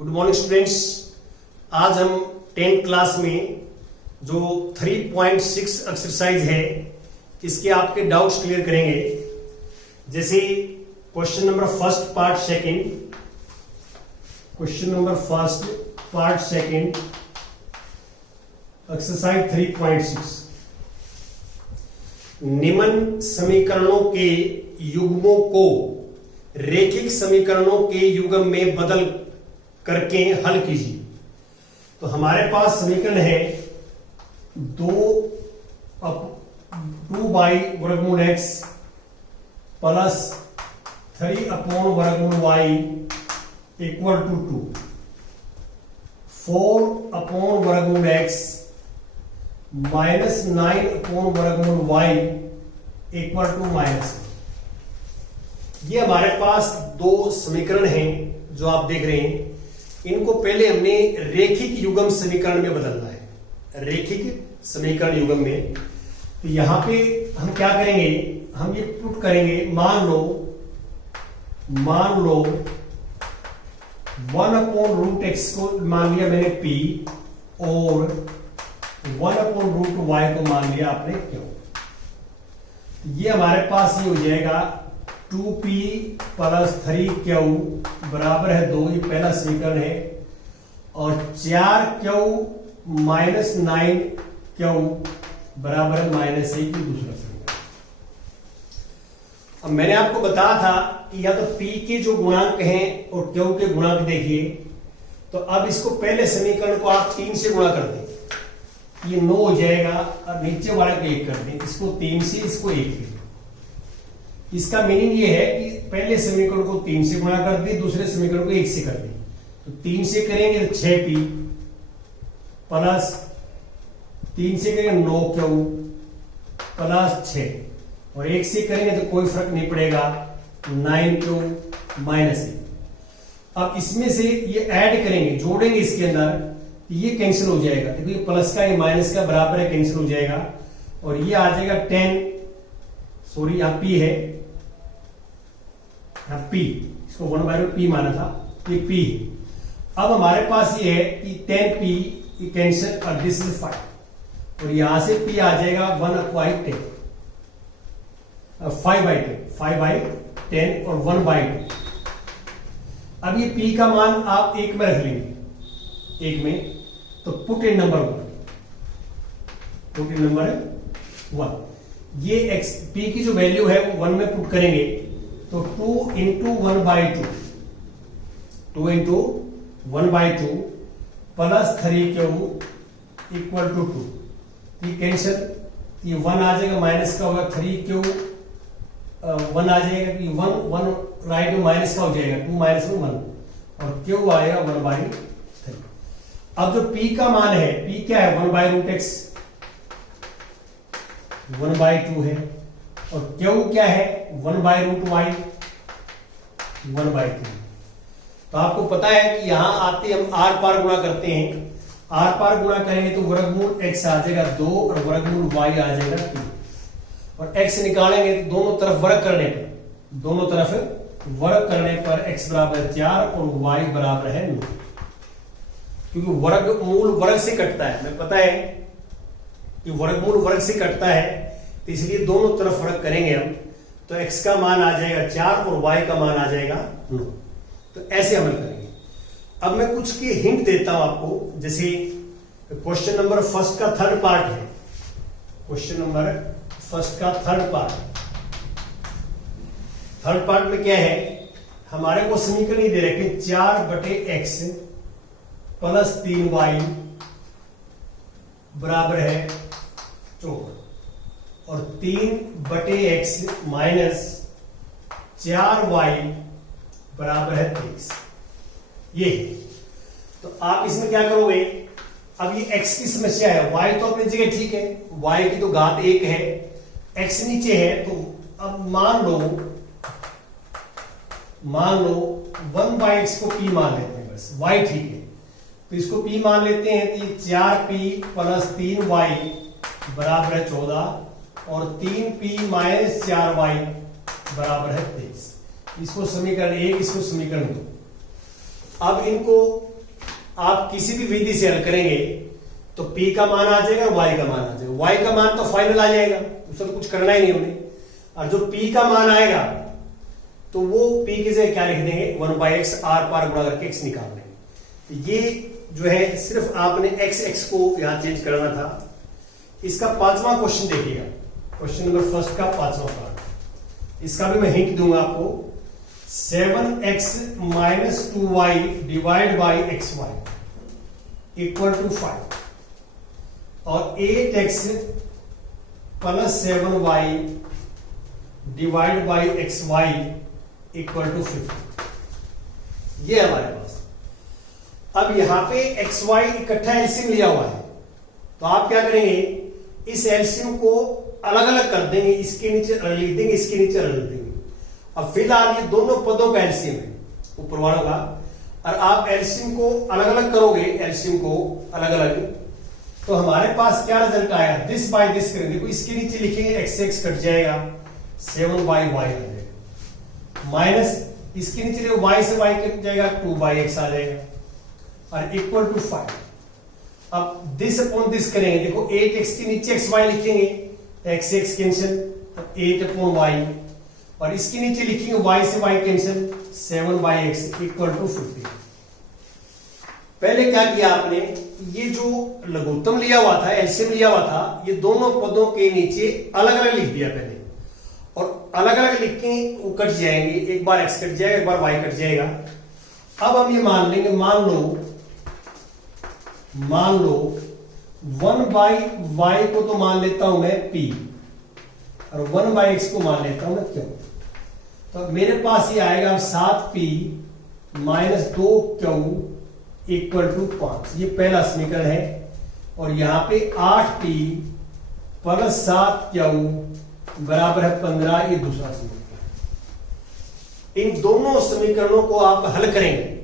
Good morning students. आज हम 10th class में जो 3.6 एक्सरसाइज है इसके आपके डाउट्स क्लियर करेंगे। जैसे question number first part second, question number first part second exercise 3.6, निम्न समीकरणों के युग्मों को रेखिक समीकरणों के युग्म में बदल करके हल कीजिए। तो हमारे पास समीकरण है 2 बाई वर्गमूल x प्लस 3 अपॉन वर्गमूल y इक्वल टू 2, 4 अपॉन वर्गमूल x माइनस 9 अपॉन वर्गमूल y इक्वल टू माइनस। ये हमारे पास दो समीकरण हैं जो आप देख रहे हैं। इनको पहले हमने रेखिक युग्म समीकरण में बदलना है, रेखिक समीकरण युग्म में। तो यहां पे हम क्या करेंगे, हम ये पुट करेंगे, मान लो 1 अपॉन रूट एक्स को मान लिया मैंने p और 1 अपॉन रूट y को मान लिया आपने q। ये हमारे पास ये हो जाएगा 2p प्लस 3q बराबर है 2, ये पहला समीकरण है। और 4q माइनस 9q बराबर है माइनस 1, दूसरा समीकरण। अब मैंने आपको बताया था कि या तो p के जो गुणांक हैं और q के गुणांक देखिए। तो अब इसको पहले समीकरण को आप 3 से गुणा कर दें, ये 9 हो जाएगा, और नीचे वाले को 1 कर दें, इसको 3 से इसको 1 कर। इसका मीनिंग ये है कि पहले समीकरण को 3 से गुणा कर दे, दूसरे समीकरण को 1 से कर दे। तो 3 से करेंगे तो 6p प्लस 3 से करेंगे 9q प्लस 6, और 1 से करेंगे तो कोई फर्क नहीं पड़ेगा, 9q माइनस 1। अब इसमें से ये ऐड करेंगे, जोड़ेंगे इसके अंदर, ये कैंसिल हो जाएगा, क्योंकि तो प्लस का ये माइनस का बराबर है, कैंसिल हो जाएगा। और ये आ जाएगा 10, सॉरी यहाँ p है, p, इसको 1/रूट p माना था, ये p है। अब हमारे पास ये है कि 10p कैंसिल, और दिस इज 5, और यहां से p आ जाएगा 1/10, 5/10 और 1/2। अब ये p का मान आप 1 में रख लेंगे, 1 में, तो पुट इन नंबर 1। ये x p की जो वैल्यू है वो 1 में पुट करेंगे, तो 2 into 1/2, 2 into 1/2 plus 3q equal to 2। ये कैंसिल, ये 1 आ जाएगा, माइनस का होगा 3q 1 आ जाएगा, कि 1 राइट में माइनस का हो जाएगा, 2 माइनस में 1, और q आएगा 1/3। अब जो p का मान है, p क्या है, 1/√x 1/2 है, और q क्या है, 1/√y 1/3। तो आपको पता है कि यहां आते हम आर पार गुणा करते हैं, आर पार गुणा करेंगे तो वर्गमूल x आ जाएगा 2 और वर्गमूल y आ जाएगा 3, और x निकालेंगे तो दोनों तरफ वर्ग करने पर x बराबर 4 और y बराबर है 9, क्योंकि वर्गमूल वर्ग से कटता है, हमें पता है कि वर्गमूल वर्ग से कटता है, तो इसलिए दोनों तरफ वर्ग करेंगे हम, तो x का मान आ जाएगा 4 और y का मान आ जाएगा 9। तो ऐसे अमल करेंगे। अब मैं कुछ की हिंट देता हूं आपको। जैसे क्वेश्चन नंबर फर्स्ट का थर्ड पार्ट है, क्वेश्चन नंबर फर्स्ट का थर्ड पार्ट में क्या है, हमारे को समीकरण दे रखे 4/x प्लस 3y बराबर है 14, और 3/x माइनस 4y बराबर है 23। ये तो आप इसमें क्या करोगे, अब ये x की समस्या है, y तो अपनी जगह ठीक है, y की तो घात 1 है, x नीचे है। तो अब मान लो 1/x को p मान लेते हैं, बस y ठीक है, तो इसको p मान लेते हैं। तो 4p प्लस 3y बराबर है 14, और 3p माइनस 4y बराबर है 23। इसको समीकरण 1, इसको समीकरण 2। अब इनको आप किसी भी विधि से हल करेंगे तो P का मान आ जाएगा और Y का मान आ जाएगा। Y का मान तो फाइनल आ जाएगा, उससे तो कुछ करना ही नहीं होने। और जो P का मान आएगा तो वो P की जगह क्या लिख देंगे, 1/x, r पार गुणा करके x निकाल देंगे। ये जो है सिर्फ आपने x को यहां चेंज करना था। इसका पांचवा क्वेश्चन देखिएगा, क्वेश्चन नंबर फर्स्ट का पांचवा पार्ट। इसका भी मैं हिंट दूंगा आपको। 7x - 2y divide by xy equal to 5 और 8x + 7y divide by xy equal to 50। ये हमारे पास। अब यहां पे xy इकट्ठा एलसीएम लिया हुआ है, तो आप क्या करेंगे, इस एलसीएम को अलग अलग कर देंगे, इसके नीचे अलग लिख देंगे, इसके नीचे अलग लिख देंगे। अब फिलहाल ये दोनों पदों का एलसीएम है ऊपर वालों का, और आप एलसीएम को अलग अलग करोगे, एलसीएम को अलग अलग, तो हमारे पास क्या रिजल्ट आएगा, दिस बाय दिस करेंगे। देखो इसके नीचे लिखेंगे x कट जाएगा, 7y आ जाएगा, माइनस इसके नीचे y से y कट जाएगा, 2x आ जाएगा, और इक्वल टू 5। अब दिस अपॉन दिस करेंगे, देखो 8x के नीचे xy लिखेंगे, x कैंसिल, 8/y, और इसके नीचे लिखेंगे y से y cancel, 7/x equal to 50। पहले क्या किया आपने, ये जो लघुत्तम लिया हुआ था, एलसीएम लिया हुआ था, ये दोनों पदों के नीचे अलग अलग लिख दिया पहले, और अलग अलग लिख के वो कट जाएंगे, एक बार x कट जाएगा, एक बार y कट जाएगा। अब हम ये मान लेंगे, मान लो 1/y को तो मान लेता हूं मैं p, और 1/x को मान लेता हूं मैं q। तो मेरे पास ये आएगा 7p - 2q इक्वल टू 5। ये पहला समीकरण है, और यहां पे 8p + 7q बराबर है 15। ये दूसरा समीकरण। इन दोनों समीकरणों को आप हल करेंगे,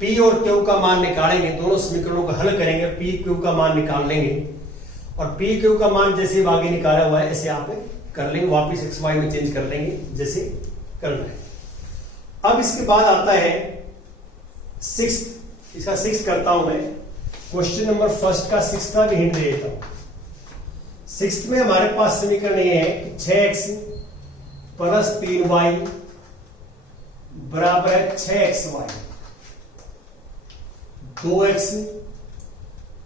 P और Q का मान निकालेंगे, दोनों समीकरणों को हल करेंगे, P Q का मान निकाल लेंगे, और P Q का मान जैसे आगे निकाला हुआ है ऐसे आप कर लेंगे, वापिस XY में चेंज कर लेंगे जैसे करना है। अब इसके बाद आता है सिक्स्थ, इसका सिक्स्थ करता हूं मैं, क्वेश्चन नंबर फर्स्ट का सिक्स्थ का भी हिंट दे देता हूं। सिक्स्थ में हमारे पास समीकरण ये है कि 6x + 3y बराबर है 6xy, 2x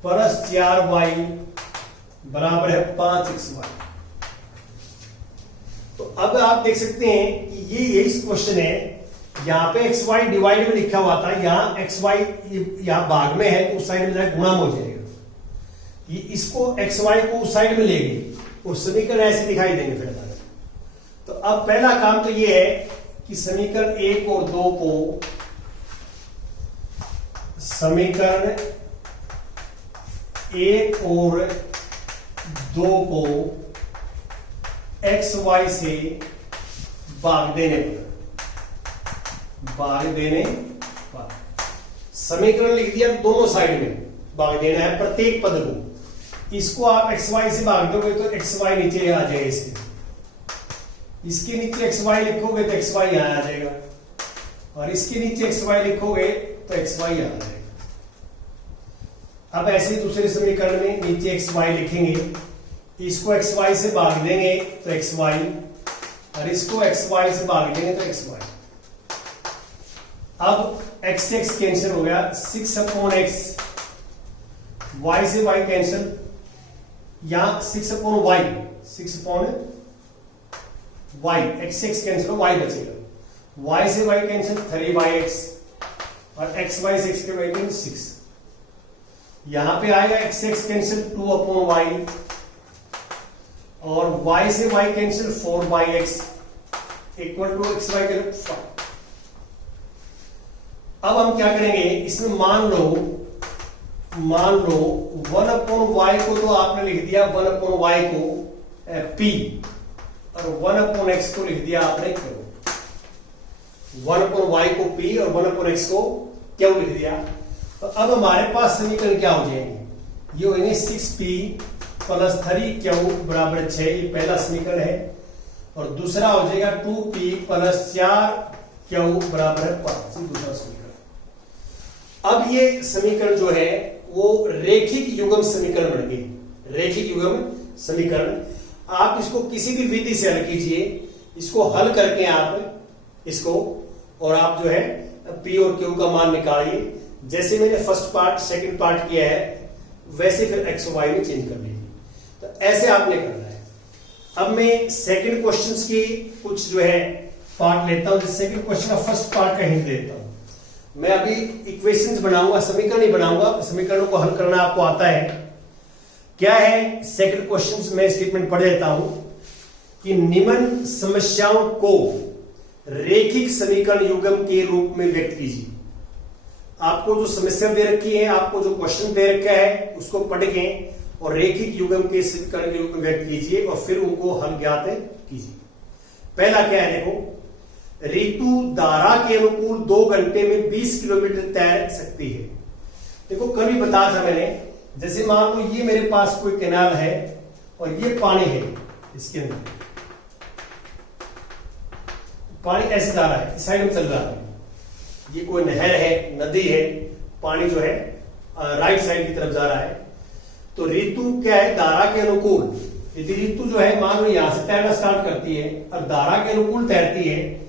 + 4y बराबर है 5xy। तो अब आप देख सकते हैं कि ये यही क्वेश्चन है, यहां पे xy डिवाइड में लिखा हुआ था, यहां xy यहां भाग में है तो उस साइड में गुणा हो जाएगा, ये इसको xy को उस साइड में ले गई और समीकरण ऐसे दिखाई देंगे फिर। तो अब पहला काम तो ये है कि समीकरण 1 और 2 को, समीकरण 1 और 2 को xy से भाग देने पर समीकरण लिख दिया, दोनों साइड में भाग देना है प्रत्येक पद को। इसको आप xy से भाग दोगे तो xy नीचे आ जाएगा, इसके नीचे xy लिखोगे तो xy यहां आ जाएगा, और इसके नीचे xy लिखोगे तो xy यहां आ जाएगा। अब ऐसे दूसरे समीकरण में नीचे xy लिखेंगे, इसको xy से भाग देंगे तो xy, और इसको xy से भाग देंगे तो xy। अब x कैंसिल हो गया, 6/x, y से y कैंसिल, यहां 6/y, 6/y, x कैंसिल हो, y बचेगा, y से y कैंसिल 3/x, और xy से x के y कैंसिल 6। यहां पे आएगा x कैंसिल 2/y, और y से y cancel 4/x equal to xy के 5। अब हम क्या करेंगे, इसमें मान लो 1/y को तो आपने लिख दिया, 1/y को p, और 1/x को लिख दिया आपने q। 1/y को p और 1/x को q लिख दिया। तो अब हमारे पास समीकरण क्या हो जाएंगे, ये हो जाएंगे 6p + 3q बराबर 6, ये पहला समीकरण है, और दूसरा हो जाएगा 2p + 4q बराबर 5, दूसरा समीकरण। अब ये समीकरण जो है वो रेखिक युग्म समीकरण बन गए। रेखिक युग्म समीकरण, आप इसको किसी भी विधि से हल कीजिए, इसको हल करके आप इसको और आप जो है P और Q का मान निकालिए। जैसे मैंने फर्स्ट पार्ट सेकंड पार्ट किया है वैसे फिर x और y में चेंज कर लीजिए। तो ऐसे आपने करना है। अब मैं सेकंड क्वेश्चंस की कुछ जो है पार्ट लेता हूं। सेकंड क्वेश्चन का फर्स्ट पार्ट का हिंट देता हूं। मैं अभी इक्वेशंस बनाऊंगा, समीकरण ही बनाऊंगा। समीकरणों को हल करना आपको आता है। क्या है सेकंड क्वेश्चन में स्टेटमेंट पढ़ देता हूं कि निम्न समस्याओं को रेखिक समीकरण युग्म के रूप में व्यक्त कीजिए। आपको जो समस्या दे रखी है, आपको जो क्वेश्चन दे रखा है उसको पढ़ के और रेखिक युग्म के समीकरण के रूप में व्यक्त कीजिए और फिर उनको हल ज्ञात कीजिए। पहला क्या है देखो, ऋतु धारा के अनुकूल 2 घंटे में 20 किलोमीटर तैर सकती है। देखो कल भी बताया था मैंने, जैसे मान लो ये मेरे पास कोई कैनाल है और ये पानी है, इसके अंदर पानी ऐसे जा रहा है, इस साइड में चल रहा है। ये कोई नहर है, नदी है, पानी जो है राइट साइड की तरफ जा रहा है। तो ऋतु क्या है, धारा के अनुकूल। यदि ऋतु जो है मान लो यहां से तैरना स्टार्ट करती है और धारा के अनुकूल तैरती है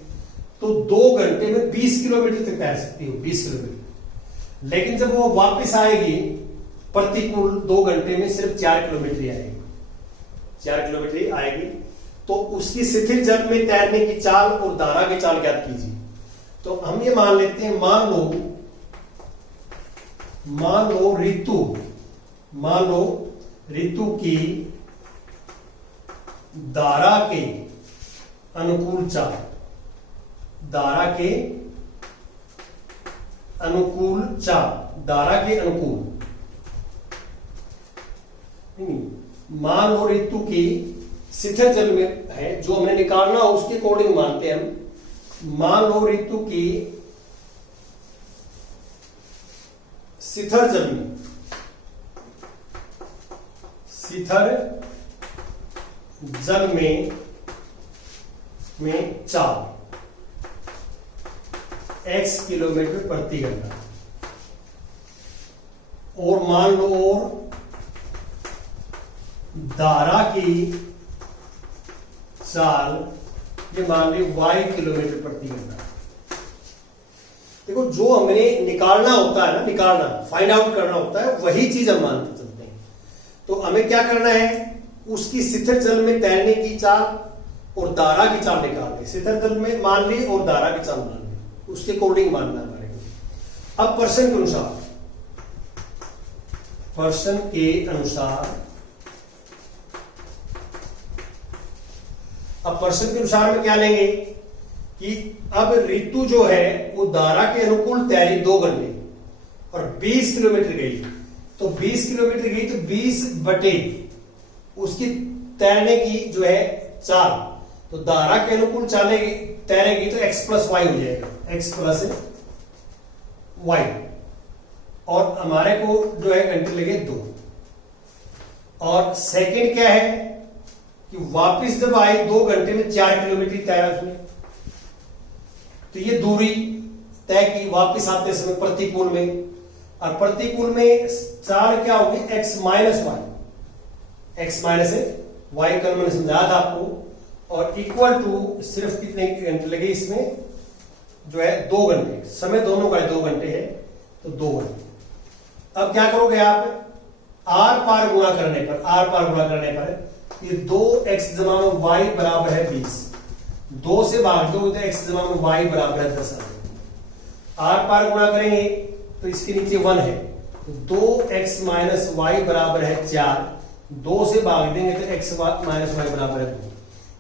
तो 2 घंटे में 20 किलोमीटर तक तैर सकती है, 20 किलोमीटर। लेकिन जब वो वापस आएगी प्रतिकूल 2 घंटे में सिर्फ 4 किलोमीटर ही आएगी, 4 किलोमीटर ही आएगी। तो उसकी स्थिर जल में तैरने की चाल और धारा की चाल ज्ञात कीजिए। तो हम ये मान लेते हैं, मान लो ऋतु की धारा के अनुकूल चाल, धारा के अनुकूल चाल, धारा के अनुकूल मान लो ऋतु की स्थिर जल में है, जो हमने निकालना हो उसके अकॉर्डिंग मानते हैं हम। मान लो ऋतु की स्थिर जल में चाल x किलोमीटर प्रति घंटा, और मान लो और धारा की चाल ये मान ली y किलोमीटर प्रति घंटा। देखो जो हमने निकालना होता है ना, निकालना फाइंड आउट करना होता है, वही चीज हम मानते चलते हैं। तो हमें क्या करना है, उसकी स्थिर जल में तैरने की चाल और धारा की चाल निकालनी। स्थिर जल में मान ली और धारा की चाल मान ली, उसके अकॉर्डिंग मानना है हमारे को। अब प्रश्न के अनुसार में क्या लेंगे कि अब ऋतु जो है वो धारा के अनुकूल तैरी 2 घंटे और 20 किलोमीटर गई। तो 20 किलोमीटर गई तो 20 बटे उसकी तैरने की जो है चाल, तो धारा के अनुकूल चलेगी तैरेगी तो x प्लस वाई हो जाएगा, x प्लस वाई। और हमारे को जो है घंटे लगे 2। और सेकंड क्या है कि वापस जब आई 2 घंटे में 4 किलोमीटर तैरा उसने, तो ये दूरी तय की वापस आते समय प्रतिकूल में। और प्रतिकूल में चाल क्या होगी, x minus Y, x minus Y कल मैंने समझाया था आपको। और इक्वल टू सिर्फ कितने घंटे लगे इसमें जो है 2 घंटे, समय दोनों का 2 घंटे है तो 2 घंटे। अब क्या करोगे आप, आर पार गुणा करने पर ये 2x जमा में y बराबर है 20, 2 से भाग दो तो x जमा में y बराबर है 10 आ जाएगा। आर पार गुणा करेंगे तो इसके नीचे 1 है, तो 2x माइनस वाई बराबर है 4, 2 से भाग देंगे तो x माइनस वाई बराबर है 2।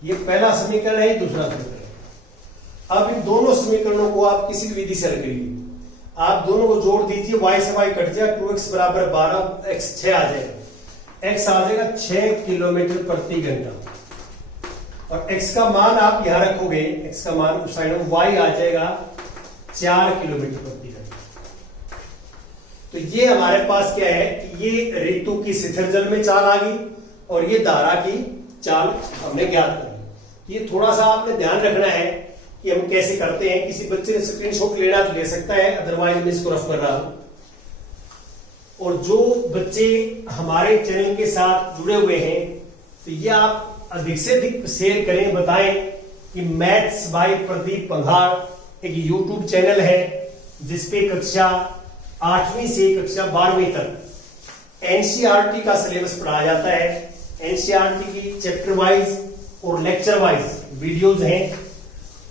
ये पहला समीकरण है, दूसरा समीकरण। अब इन दोनों समीकरणों को आप किसी भी विधि से हल करिए, आप दोनों को जोड़ दीजिए, y से y कट जाए, 2x बराबर 12, x 6 आ जाएगा, x आ जाएगा 6 किलोमीटर प्रति घंटा। और x का मान आप यहां रखोगे, x का मान उस साइड में, y आ जाएगा 4 किलोमीटर प्रति घंटा। तो ये हमारे पास क्या है कि ये ऋतु की स्थिर जल में चाल आ गई और ये धारा की चाल हमने ज्ञात कर ली। ये थोड़ा सा आपने ध्यान रखना है कि हम कैसे करते हैं। किसी बच्चे ने स्क्रीनशॉट लेना तो ले सकता है, अदरवाइज मैं इसको रफ कर रहा हूं। और जो बच्चे हमारे चैनल के साथ जुड़े हुए हैं तो ये आप अधिक से अधिक शेयर करें, बताएं कि मैथ्स बाय प्रदीप पंघार एक यूट्यूब चैनल है जिसपे कक्षा 8वीं से कक्षा 12वीं तक एनसीईआरटी का सिलेबस पढ़ाया जाता है। एनसीईआरटी की चैप्टर वाइज और लेक्चर वाइज वीडियोज हैं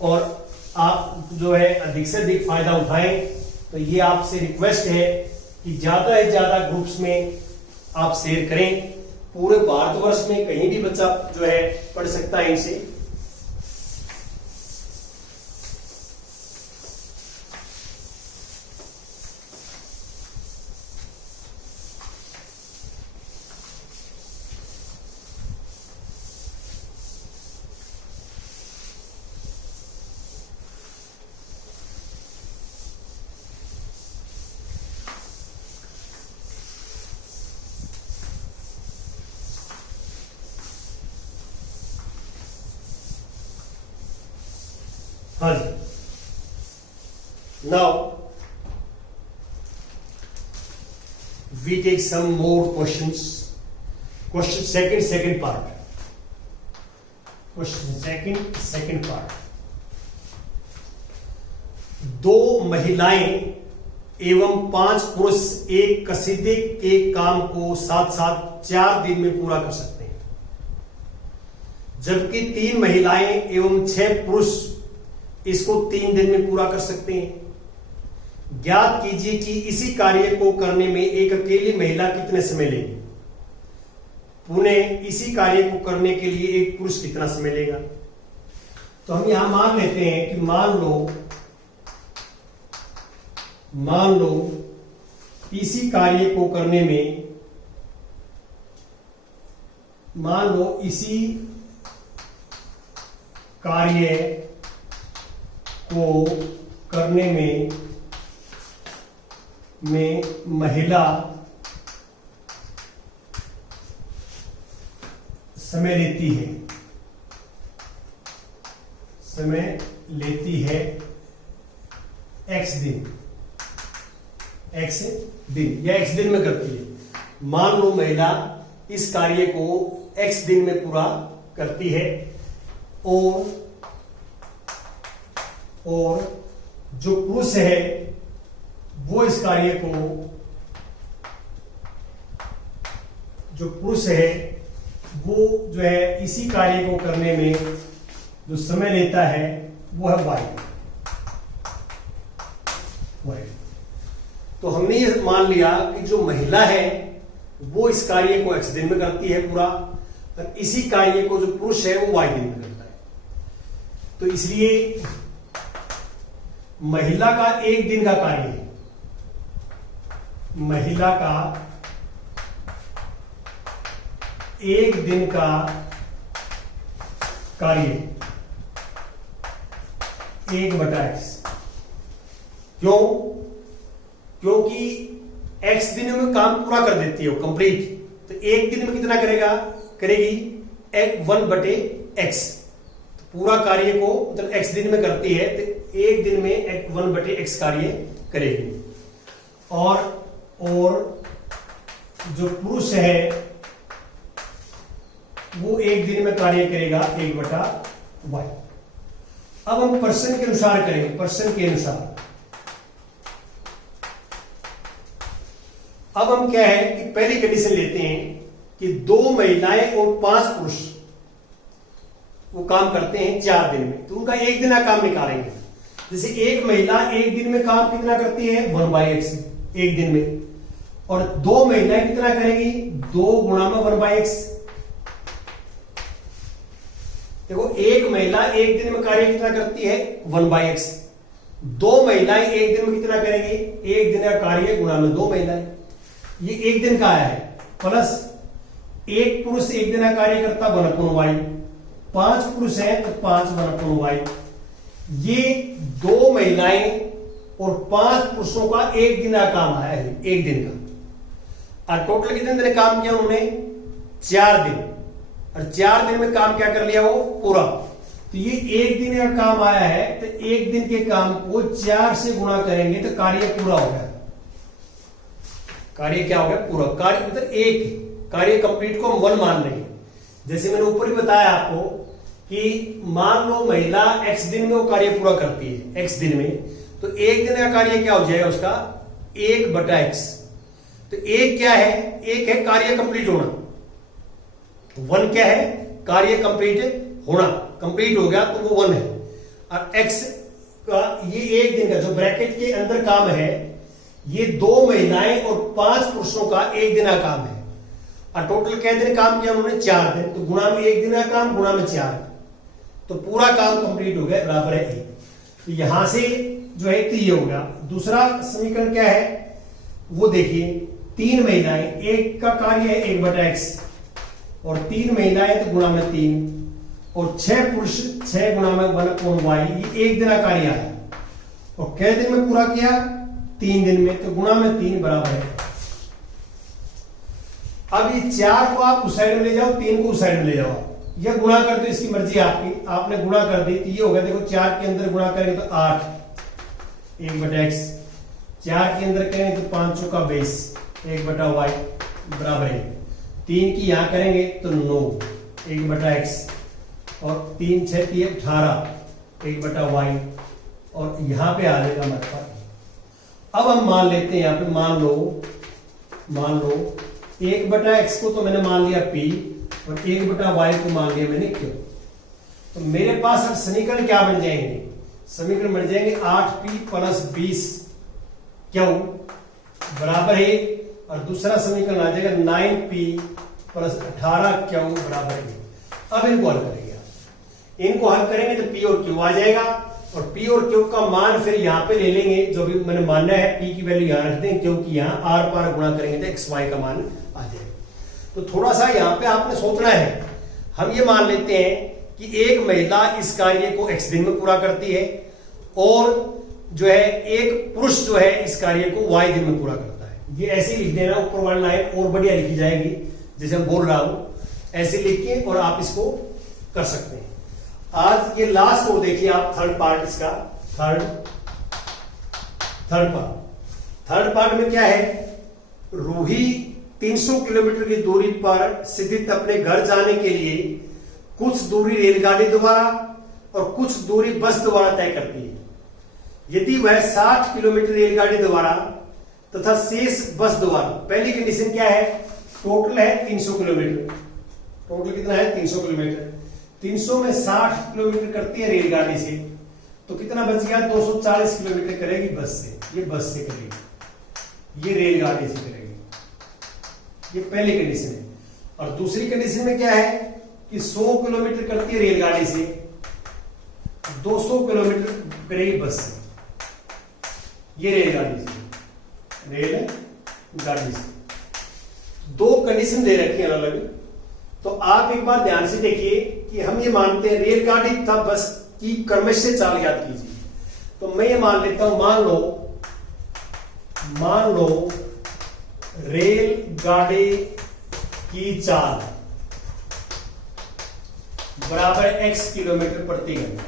और आप जो है अधिक से अधिक फायदा उठाएं। तो ये आपसे रिक्वेस्ट है कि ज्यादा से ज्यादा ग्रुप्स में आप शेयर करें। पूरे भारतवर्ष में कहीं भी बच्चा जो है पढ़ सकता है इनसे। हाँ जी, now we take some more questions. Question second part. Question second part. दो महिलाएं एवं 5 पुरुष एक कसीदे के काम को साथ साथ 4 दिन में पूरा कर सकते हैं, जबकि 3 महिलाएं एवं 6 पुरुष इसको 3 दिन में पूरा कर सकते हैं। ज्ञात कीजिए कि इसी कार्य को करने में एक अकेली महिला कितने समय लेगी। पुनः इसी कार्य को करने के लिए एक पुरुष कितना समय लेगा। तो हम यहां मान लेते हैं कि मान लो इसी कार्य को करने में, मान लो इसी कार्य को करने में महिला समय लेती है x दिन या x दिन में करती है। मान लो महिला इस कार्य को x दिन में पूरा करती है और जो पुरुष है वो इस कार्य को, जो पुरुष है वो जो है इसी कार्य को करने में जो समय लेता है वो है y। तो हमने ये मान लिया कि जो महिला है वो इस कार्य को x दिन में करती है पूरा, और इसी कार्य को जो पुरुष है वो y दिन में करता है। तो इसलिए महिला का 1 दिन का कार्य है, महिला का 1 दिन का कार्य 1/x। क्यों? क्योंकि x दिन में काम पूरा कर देती है वो कंप्लीट। तो 1 दिन में कितना करेगी 1/x। तो पूरा कार्य को मतलब x दिन में करती है तो 1 दिन में 1/x कार्य करेगी। और जो पुरुष है वो 1 दिन में कार्य करेगा 1/y। अब हम पर्सन के अनुसार करेंगे। पर्सन के अनुसार अब हम क्या है कि पहली कंडीशन लेते हैं कि 2 महिलाएं और 5 पुरुष वो काम करते हैं 4 दिन में, तो उनका 1 दिन का काम निकालेंगे। जैसे एक महिला 1 दिन में काम कितना करती है 1/x 1 दिन में, और 2 महिलाएं कितना करेंगी 2 गुणा में 1/x। देखो एक महिला 1 दिन में कार्य कितना करती है 1/x, 2 महिलाएं 1 दिन में कितना करेंगी 1 दिन का कार्य गुणा में 2 महिलाएं, ये 1 दिन का आया है। प्लस 1 पुरुष 1 दिन का कार्य करता 1/y, 5 पुरुष है तो 5/y। ये 2 महिलाएं और 5 पुरुषों का 1 दिन का काम आया है 1 दिन का। और टोटल कितने दिन काम किया उन्होंने 4 दिन, और 4 दिन में काम क्या कर लिया वो पूरा। तो ये 1 दिन का काम आया है तो 1 दिन के काम को 4 से गुणा करेंगे तो कार्य पूरा हो गया। कार्य क्या हो गया पूरा, कार्य मतलब एक कार्य कंप्लीट को हम 1 मान रहे हैं। जैसे मैंने ऊपर ही बताया आपको कि मान लो महिला x दिन में वो कार्य पूरा करती है, x दिन में, तो एक दिन का कार्य क्या हो जाएगा उसका 1/x। तो एक क्या है, एक है कार्य कंप्लीट होना, 1 क्या है कार्य कंप्लीट होना, कंप्लीट हो गया तो वो 1 है। और x का ये एक दिन का जो ब्रैकेट के अंदर काम है, ये 2 महिलाएं और 5 पुरुषों का एक दिन का काम है। और टोटल कितने दिन काम किया उन्होंने 4 दिन, तो गुणा में एक दिन का काम गुणा में 4, तो पूरा काम कंप्लीट हो गया बराबर है 1। तो यहां से जो है तो ये हो गया। दूसरा समीकरण क्या है वो देखिए, 3 महिलाएं, एक का कार्य है 1/x और 3 महिलाएं तो गुणा में 3 और 6 पुरुष 6 गुणा में 1/y, ये एक दिन का कार्य है। और कै दिन में पूरा किया 3 दिन में, तो गुणा में 3 बराबर है। अब ये 4 को आप उस साइड में ले जाओ, 3 को उस साइड में ले जाओ, यह गुणा कर दो, इसकी मर्जी आपकी, आपने गुणा कर दी तो ये हो गया। देखो 4 के अंदर गुणा करेंगे तो 8 1/x, 4 के अंदर करेंगे तो 5 चौका 20 1/y बराबर है। 3 की यहां करेंगे तो 9 1/x और 3 6 3 18 1/y और यहां पे आ जाएगा मतलब। अब हम मान लेते हैं यहां पे, मान लो 1/x को तो मैंने मान लिया p और 1/y को मान लिया मैंने q। तो मेरे पास अब समीकरण क्या बन जाएंगे, समीकरण बन जाएंगे 8p + 20 q बराबर है, और दूसरा समीकरण आ जाएगा 9p + 18 q बराबर है। अब इनको हल करेंगे, इनको हल करेंगे तो p और q आ जाएगा, और p और q का मान फिर यहां पे ले लेंगे, जो भी मैंने मानना है p की वैल्यू यहां रख देंगे, क्योंकि यहां आर पार गुणा करेंगे तो xy का मान आ जाएगा। तो थोड़ा सा यहां पे आपने सोचना है। हम ये मान लेते हैं कि एक महिला इस कार्य को x दिन में पूरा करती है और जो है एक पुरुष जो है इस कार्य को y दिन में पूरा करता है। ये ऐसे लिख देना, ऊपर वाली लाइन और बढ़िया लिखी जाएगी जैसे मैं बोल रहा हूं, ऐसे लिखिए और आप इसको कर सकते हैं। आज ये लास्ट को देखिए आप, थर्ड पार्ट इसका, थर्ड पार्ट में क्या है, रूही 300 किलोमीटर की दूरी पर स्थित अपने घर जाने के लिए कुछ दूरी रेलगाड़ी द्वारा और कुछ दूरी बस द्वारा तय करती है। यदि वह 60 किलोमीटर रेलगाड़ी द्वारा तथा शेष बस द्वारा, पहली कंडीशन क्या है, टोटल है 300 किलोमीटर, टोटल कितना है 300 किलोमीटर, 300 में 60 किलोमीटर करती है रेलगाड़ी से, तो कितना बच गया 240 किलोमीटर करेगी बस से, ये बस से करेगी, ये रेलगाड़ी से करेगी। ये पहली कंडीशन है। और दूसरी कंडीशन में क्या है कि 100 किलोमीटर करती है रेलगाड़ी से, 200 किलोमीटर करेगी बस से, ये रेलगाड़ी से, रेलगाड़ी से। 2 कंडीशन दे रखी है अलग अलग। तो आप एक बार ध्यान से देखिए कि हम ये मानते हैं रेलगाड़ी तथा बस की क्रमशः चाल याद कीजिए। तो मैं ये मान लेता हूं, मान लो रेलगाड़ी की चाल बराबर x किलोमीटर प्रति घंटा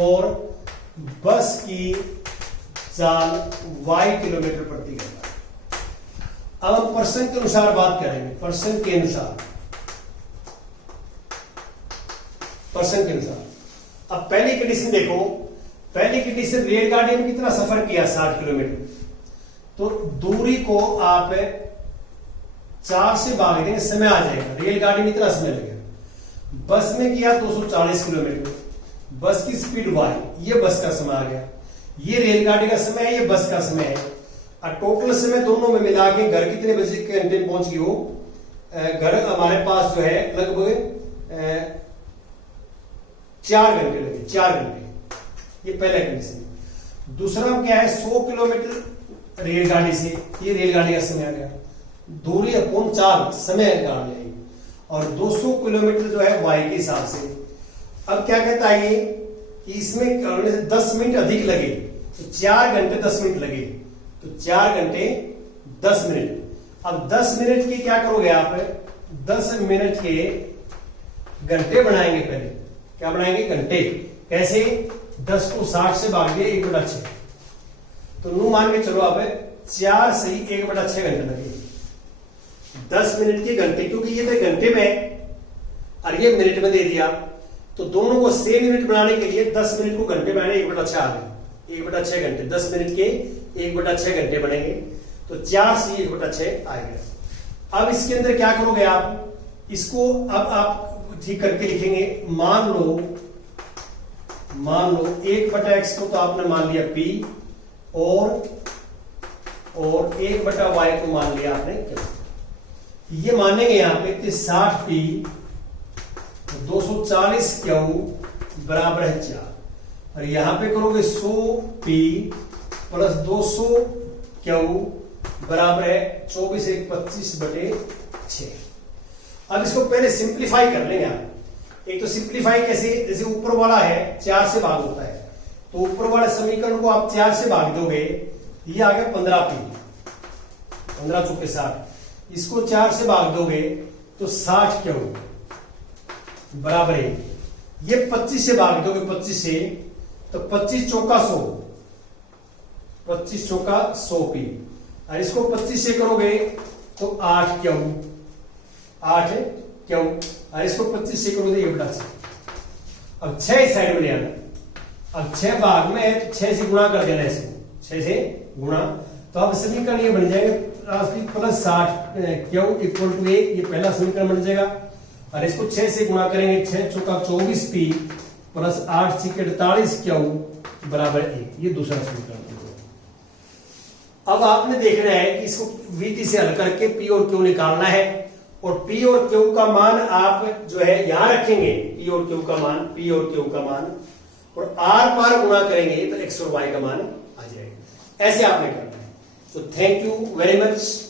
और बस की चाल y किलोमीटर प्रति घंटा। अब हम पर्सन के अनुसार बात करेंगे, पर्सन के अनुसार। अब पहली कंडीशन देखो, पहली कंडीशन रेलगाड़ी में कितना सफर किया 60 किलोमीटर, तो दूरी को आप 4 से भाग देंगे, समय आ जाएगा, रेलगाड़ी में इतना समय लगेगा। बस में किया 240 किलोमीटर, बस की स्पीड y, ये बस का समय आ गया, ये रेलगाड़ी का समय है, ये बस का समय है। और टोटल समय दोनों में मिला के घर कितने बजे के घंटे पहुंच गई हो, घर हमारे पास जो है लगभग 4 घंटे लगे, 4 घंटे। ये पहला कंडीशन। दूसरा क्या है, 100 किलोमीटर रेलगाड़ी से, ये रेलगाड़ी का समय आ गया, दूरी अपॉन 4 समय निकाल जाएगी, और 200 किलोमीटर जो है वाई के हिसाब से। अब क्या कहता है ये कि इसमें 10 मिनट अधिक लगे, तो 4 घंटे 10 मिनट लगे, तो 4 घंटे 10 मिनट। अब 10 मिनट के क्या करोगे आप, 10 मिनट के घंटे बनाएंगे। पहले क्या बनाएंगे, घंटे। कैसे, 10 को 60 से भाग दिए 1/6, तो नू मान के चलो अब 4 सही 1/6 घंटे लगे। 10 मिनट के घंटे, क्योंकि ये तो घंटे में है और ये मिनट में दे दिया, तो दोनों को सेम यूनिट बनाने के लिए 10 मिनट को घंटे में 1/6 आ गए। 1/6 घंटे, 10 मिनट के 1/6 घंटे बनेंगे, तो 4 से 1/6 आएगा। अब इसके अंदर क्या करोगे आप, इसको अब आप ठीक करके लिखेंगे। मान लो 1/x को तो आपने मान लिया p और 1/y को मान लिया आपने क्या। ये मानेंगे यहां पे 60p 240 क्यू बराबर है 4, और यहां पे करोगे 100p प्लस 200 क्यू बराबर है 24 1 25/6। अब इसको पहले सिंप्लीफाई कर लेंगे आप। एक तो सिंप्लीफाई कैसे, जैसे ऊपर वाला है 4 से भाग होता है, तो ऊपर वाले समीकरण को आप 4 से भाग दोगे, ये आ गया 15p, 15 चौके 60। इसको 4 से भाग दोगे तो 60 क्यू बराबर है, ये 25 से भाग दोगे 25 से, तो 25 चौका 100, 25 चौका 100p, और इसको 25 से करोगे तो 8 क्यू, और इसको 25 से करोगे 1/6। अब 6 इस साइड में ले आना, अब 6 भाग में है तो 6 से गुणा कर देना, इसको 6 से गुणा, तो अब समीकरण ये बन जाएंगे प्लस 60 क्यू इक्वल टू 1, ये पहला समीकरण बन जाएगा, और इसको 6 से गुणा करेंगे, 6 चौका 24p प्लस 8 छीके 48 क्यू बराबर 1, ये दूसरा समीकरण। अब आपने देखना है कि इसको विधि से हल करके p और q निकालना है, और p और q का मान आप जो है यहां रखेंगे, p और q का मान, और r पार गुणा करेंगे तो x और y का मान आ जाएगा। ऐसे आपने करना है। तो थैंक यू वेरी मच।